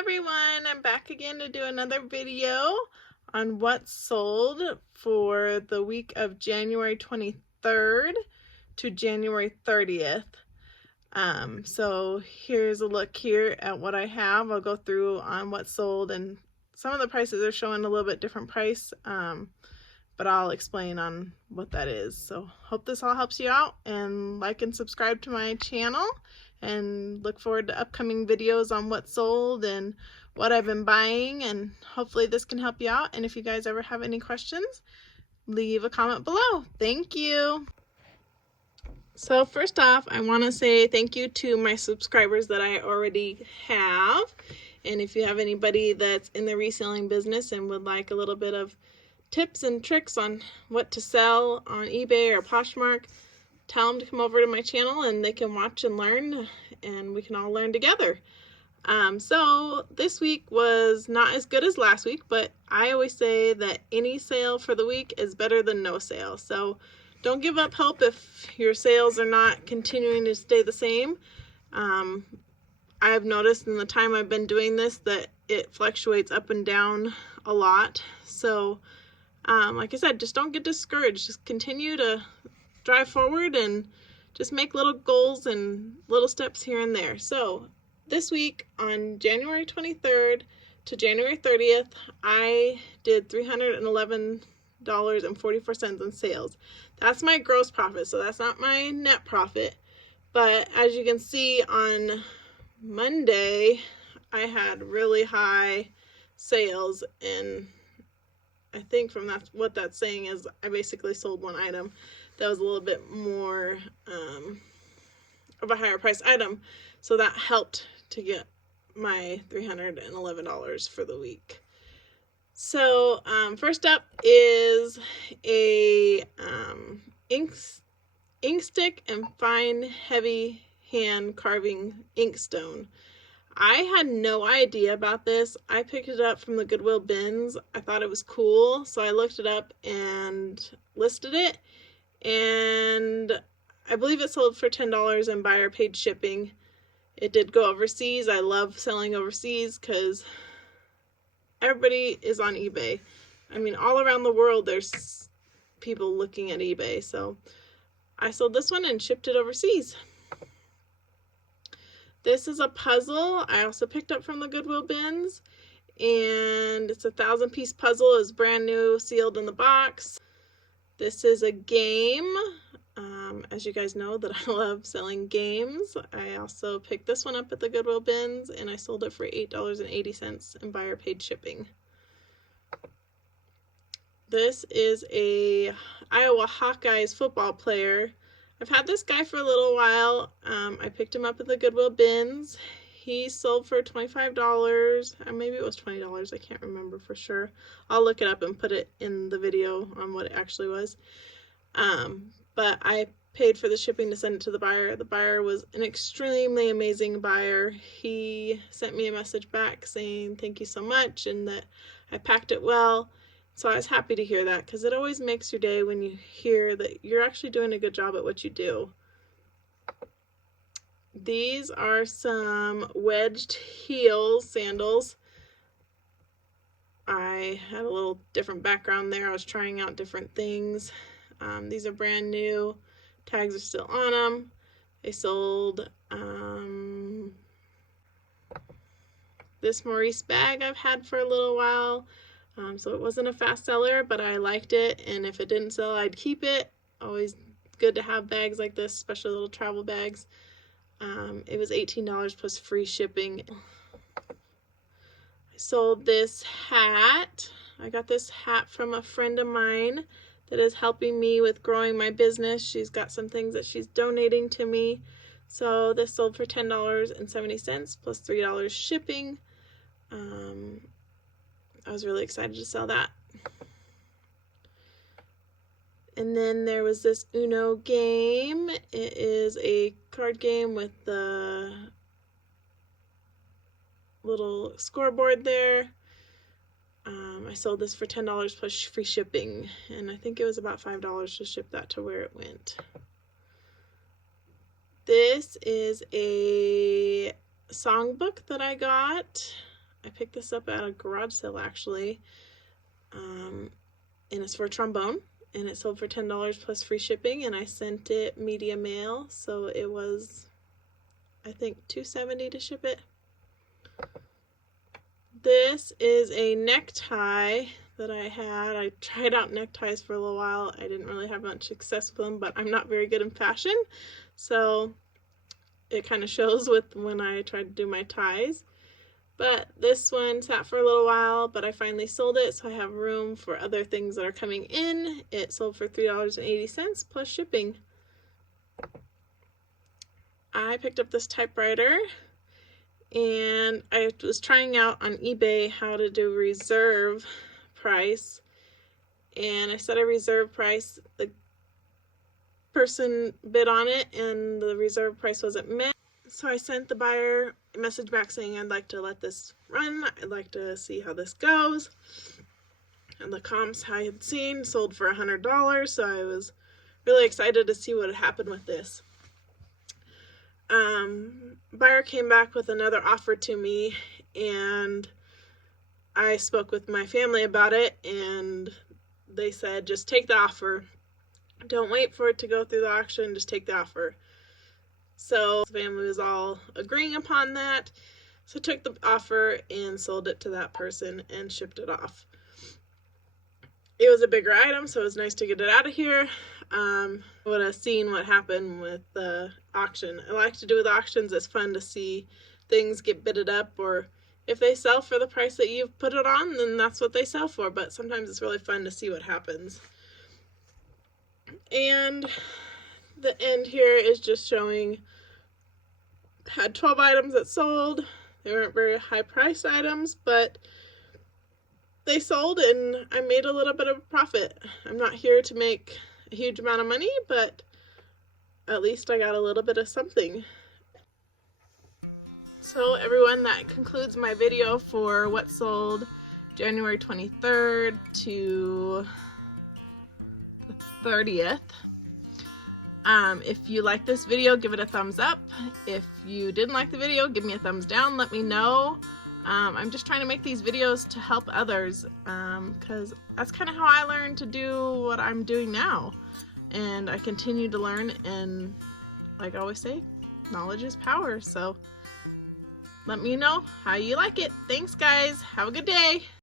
everyone, I'm back again to do another video on what sold for the week of January 23rd to January 30th. So here's a look here at what I have. I'll go through on what sold, and some of the prices are showing a little bit different price, but I'll explain on what that is. So hope this all helps you out, and like and subscribe to my channel, and look forward to upcoming videos on what sold and what I've been buying, and hopefully this can help you out. And if you guys ever have any questions, leave a comment below. Thank you. So first off, I want to say thank you to my subscribers that I already have. And if you have anybody that's in the reselling business and would like a little bit of tips and tricks on what to sell on eBay or Poshmark, tell them to come over to my channel and they can watch and learn, and we can all learn together. So this week was not as good as last week, but I always say that any sale for the week is better than no sale. So don't give up hope if your sales are not continuing to stay the same. I've noticed in the time I've been doing this that it fluctuates up and down a lot. So like I said, just don't get discouraged. Just continue to drive forward and just make little goals and little steps here and there. So this week on January 23rd to January 30th, I did $311.44 in sales. That's my gross profit, so that's not my net profit. But as you can see, on Monday I had really high sales, and I think from that, what that's saying is I basically sold one item that was a little bit more of a higher price item, so that helped to get my $311 for the week. So first up is a ink stick and fine heavy hand carving inkstone. I had no idea about this. I picked it up from the Goodwill bins. I thought it was cool, so I looked it up and listed it, and I believe it sold for $10 and buyer paid shipping. It did go overseas. I love selling overseas because everybody is on eBay. I mean, all around the world there's people looking at eBay. So I sold this one and shipped it overseas. This is a puzzle I also picked up from the Goodwill bins, and it's a 1,000-piece puzzle. It's brand new, sealed in the box. This is a game. As you guys know that I love selling games. I also picked this one up at the Goodwill bins, and I sold it for $8.80 and buyer paid shipping. This is a Iowa Hawkeyes football player. I've had this guy for a little while. I picked him up at the Goodwill bins. He sold for $25, or maybe it was $20. I can't remember for sure. I'll look it up and put it in the video on what it actually was. But I paid for the shipping to send it to the buyer. The buyer was an extremely amazing buyer. He sent me a message back saying thank you so much and that I packed it well. So I was happy to hear that, because it always makes your day when you hear that you're actually doing a good job at what you do. These are some wedged heel sandals. I had a little different background there. I was trying out different things. These are brand new. Tags are still on them. They sold this Maurice bag I've had for a little while. So it wasn't a fast seller, but I liked it, and if it didn't sell, I'd keep it. Always good to have bags like this, especially little travel bags. It was $18 plus free shipping. I sold this hat. I got this hat from a friend of mine that is helping me with growing my business. She's got some things that she's donating to me. So this sold for $10.70 plus $3 shipping. I was really excited to sell that. And then there was this Uno game. It is a card game with the little scoreboard there. I sold this for $10 plus free shipping, and I think it was about $5 to ship that to where it went. This is a songbook that I got. I picked this up at a garage sale actually, and it's for a trombone, and it sold for $10 plus free shipping, and I sent it media mail, so it was, I think, $2.70 to ship it. This is a necktie that I had. I tried out neckties for a little while. I didn't really have much success with them, but I'm not very good in fashion, so it kind of shows with when I tried to do my ties. But this one sat for a little while, but I finally sold it, so I have room for other things that are coming in. It sold for $3.80 plus shipping. I picked up this typewriter, and I was trying out on eBay how to do reserve price, and I set a reserve price. The person bid on it, and the reserve price wasn't met. So I sent the buyer a message back saying I'd like to let this run. I'd like to see how this goes. And the comps I had seen sold for $100, so I was really excited to see what had happened with this. Buyer came back with another offer to me, and I spoke with my family about it, and they said just take the offer. Don't wait for it to go through the auction, just take the offer. So the family was all agreeing upon that. So I took the offer and sold it to that person and shipped it off. It was a bigger item, so it was nice to get it out of here. I would have seen what happened with the auction. I like to do with auctions. It's fun to see things get bidded up, or if they sell for the price that you've put it on, then that's what they sell for. But sometimes it's really fun to see what happens. And the end here is just showing, had 12 items that sold. They weren't very high priced items, but they sold and I made a little bit of a profit. I'm not here to make a huge amount of money, but at least I got a little bit of something. So everyone, that concludes my video for what sold January 23rd to the 30th. If you like this video, give it a thumbs up. If you didn't like the video, give me a thumbs down. Let me know. I'm just trying to make these videos to help others, because that's kind of how I learned to do what I'm doing now. And I continue to learn, and like I always say, knowledge is power. So let me know how you like it. Thanks, guys. Have a good day.